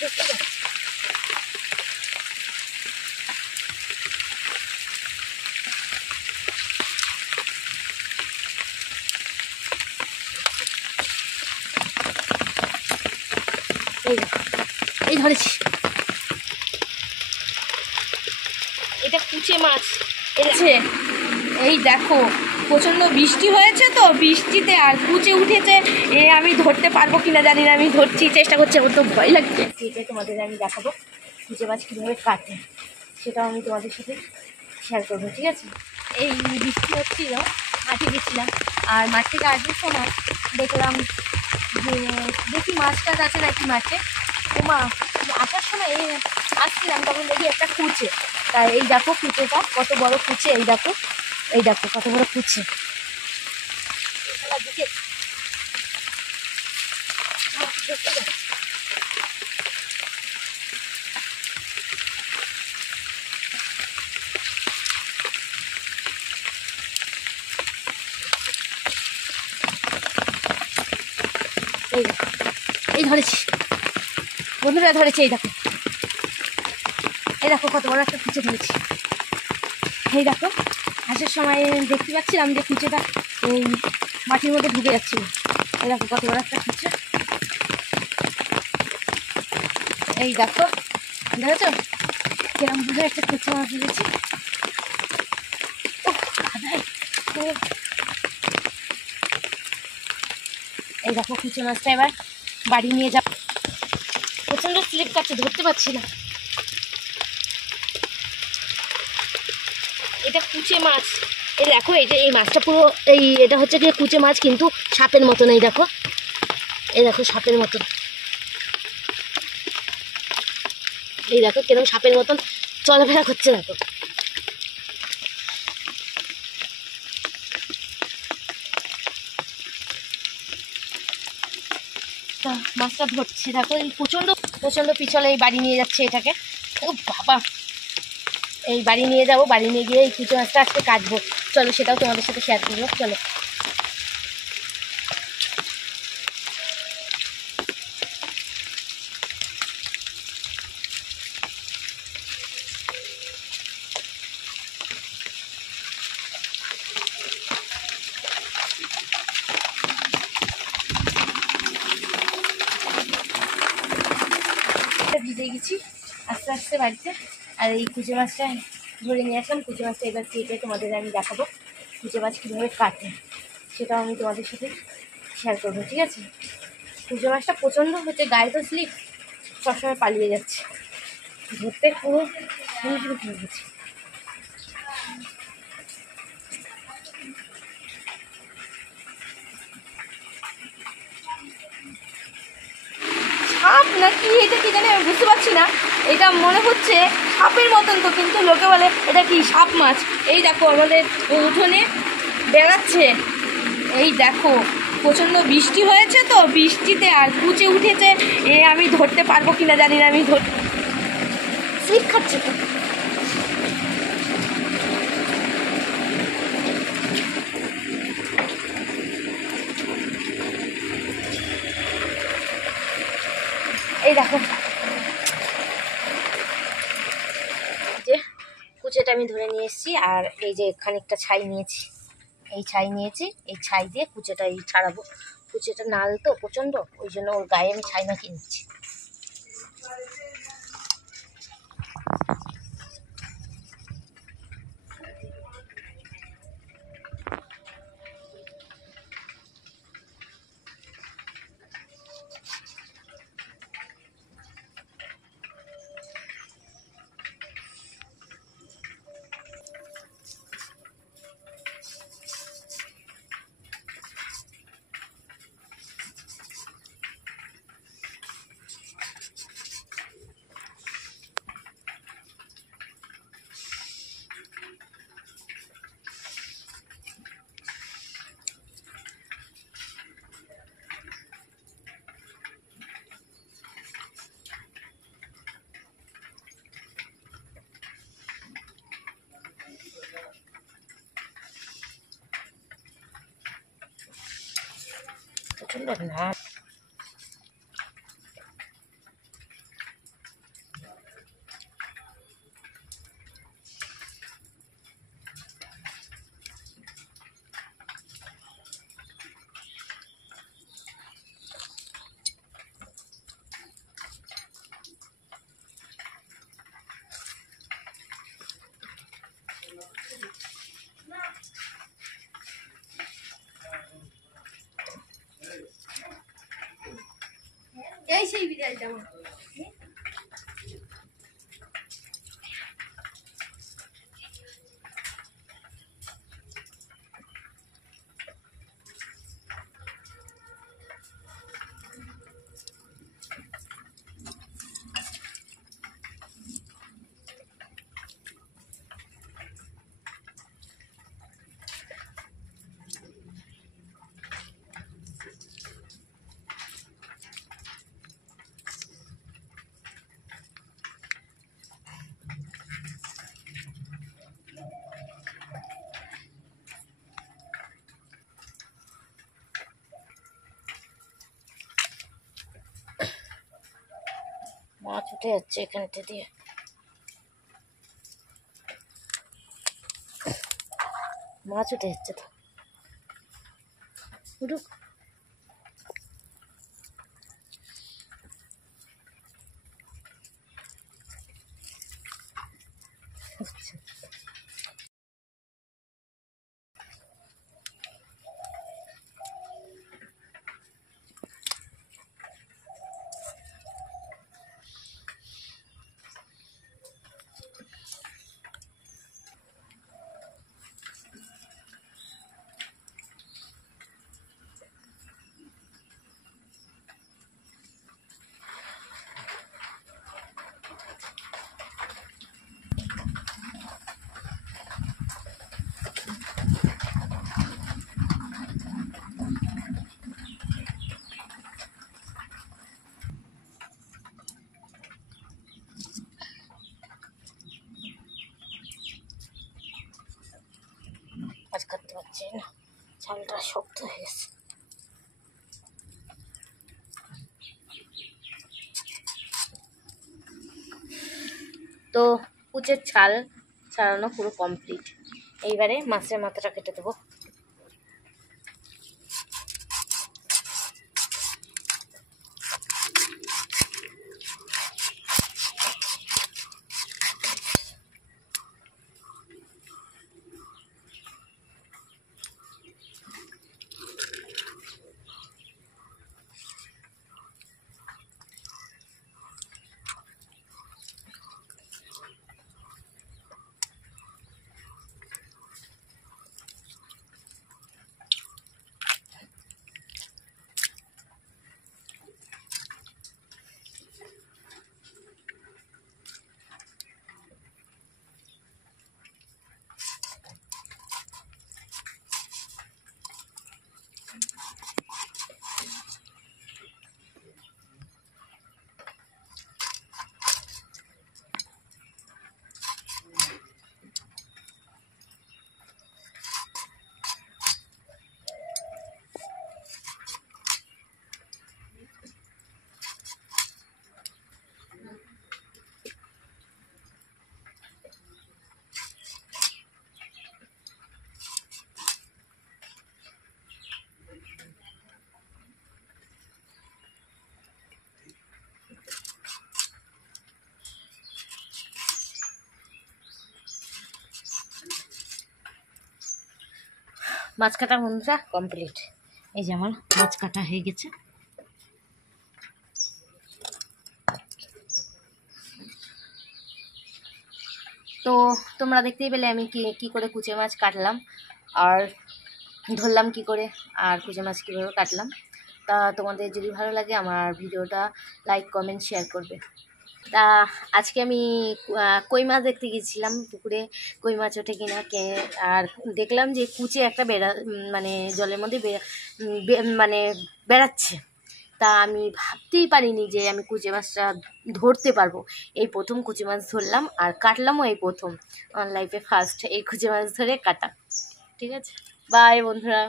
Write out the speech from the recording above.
এই ধরেছি, এটা কুচে মাছ এনেছে। এই দেখো প্রচণ্ড বৃষ্টি হয়েছে তো, বৃষ্টিতে আর কুচে উঠেছে। আমি ধরতে পারবো কিনা জানি না, আমি ধরছি, চেষ্টা করছি, আমার তো ভয় লাগছে। এটাই তোমাদের আমি দেখাবো কুচে মাছ কীভাবে কাটে, সেটাও আমি তোমাদের সাথে শেয়ার করবো, ঠিক আছে। এই বৃষ্টি হচ্ছিল, মাঠে গেছিলাম, আর মাঠ থেকে আসবার সময় দেখলাম যে দেখি মাছ টাছ আছে নাকি মাঠে। ওমা, আসার সময় আসছিলাম তখন দেখি একটা কুচে। তাই এই দেখো কুচেটা কত বড় কুচে, এই দেখো, এই দেখো কত বড় কুচে। এই ধরেছি বন্ধুরা, ধরেছি। এই দেখো, এই দেখো কত বড় একটা কুচে ধরেছি। এই দেখো আসার সময় দেখতে পাচ্ছিলাম যে কুচেটা এই মাটির মধ্যে ঢুকে যাচ্ছিল। এই দেখো কত বড় একটা কুচে, এই দেখো, দেখেছো কিরম বুঝে একটা কুচে মাছ ধরেছি। এই দেখো কুচে মাছটা এবার বাড়ি নিয়ে যাব। প্রচণ্ড স্লিপ কাটছে, ধরতে পারছি না। এটা কুচে মাছ, এই দেখো, এই যে এই মাছটা পুরো এটা হচ্ছে কি কুচে মাছ, কিন্তু সাপের মতন। এই দেখো, এই দেখো সাপের মতন, এই দেখো কিরকম সাপের মতন চলাফেরা করছে। দেখো তা মাছটা ধরছে, দেখো এই প্রচণ্ড প্রচণ্ড পিছলে এই বাড়ি নিয়ে যাচ্ছে এটাকে। ও বাবা, এই বাড়ি নিয়ে যাবো, বাড়ি নিয়ে গিয়ে এই কুচে মাছটা আজকে কাটবো। চলো সেটাও তোমাদের সাথে শেয়ার করবো, চলো। ভিজে গেছি আস্তে আস্তে বাড়িতে, আর এই কুচে মাছটা ধরে নিয়ে আসলাম। কুচে মাছটা এবার কেটে তোমাদের আমি দেখাবো কুচে মাছ কীভাবে কাটে, সেটাও আমি তোমাদের সাথে শেয়ার করবো, ঠিক আছে। কুচে মাছটা প্রচণ্ড হচ্ছে, গায়ে তো স্লিপ, সবসময় পালিয়ে যাচ্ছে, ধরতে পুরো মুশকিল হয়ে গেছে। সাপ নাকি এটা কি জানি আমি বুঝতে পারছি না। এটা মনে হচ্ছে সাপের মতন তো, কিন্তু লোকে বলে এটা কি সাপ মাছ। এই দেখো আমাদের উঠোনে বেড়াচ্ছে। এই দেখো প্রচণ্ড বৃষ্টি হয়েছে তো, বৃষ্টিতে আর কুচে উঠেছে। আমি ধরতে পারবো কিনা জানি না, আমি স্লিপ খাচ্ছে তো। এই দেখো যে কুচেটা আমি ধরে নিয়ে এসেছি, আর এই যে খানিকটা ছাই নিয়েছি, এই ছাই নিয়েছি, এই ছাই দিয়ে কুচেটা এই ছাড়াবো। কুচেটা নাল তো প্রচণ্ড, ওই জন্য ওর গায়ে আমি ছাই মাখিয়ে নিচ্ছি। প্রচণ্ড না এই সেই বিড়ালটা আমার। মাছ উঠে যাচ্ছে এখানটা দিয়ে। মাছ উঠে যাচ্ছে তো, উঠুক। মাছ কাটতে পারছি না, ছালটা শক্ত হয়ে গেছে। তো কুচের ছাল ছাড়ানো পুরো কমপ্লিট। এইবারে মাছের মাথাটা কেটে দেবো। মাছ কাটা বন্ধুরা কমপ্লিট। এই যে আমার মাছ কাটা হয়ে গেছে। তো তোমরা দেখতেই পেলে আমি কি করে কুচে মাছ কাটলাম আর ধরলাম কি করে, আর কুচে মাছ কীভাবে কাটলাম। তা তোমাদের যদি ভালো লাগে আমার ভিডিওটা লাইক কমেন্ট শেয়ার করবে। তা আজকে আমি কই মাছ দেখতে গেছিলাম পুকুরে, কই মাছ ওঠে কিনা আর দেখলাম যে কুচে একটা মানে জলের মধ্যে মানে বেড়াচ্ছে। তা আমি ভাবতেই পারিনি যে আমি কুচে মাছটা ধরতে পারবো। এই প্রথম কুচে মাছ ধরলাম আর কাটলামও এই প্রথম, আমার লাইফে ফার্স্ট এই কুচে মাছ ধরে কাটা। ঠিক আছে, বাই বন্ধুরা।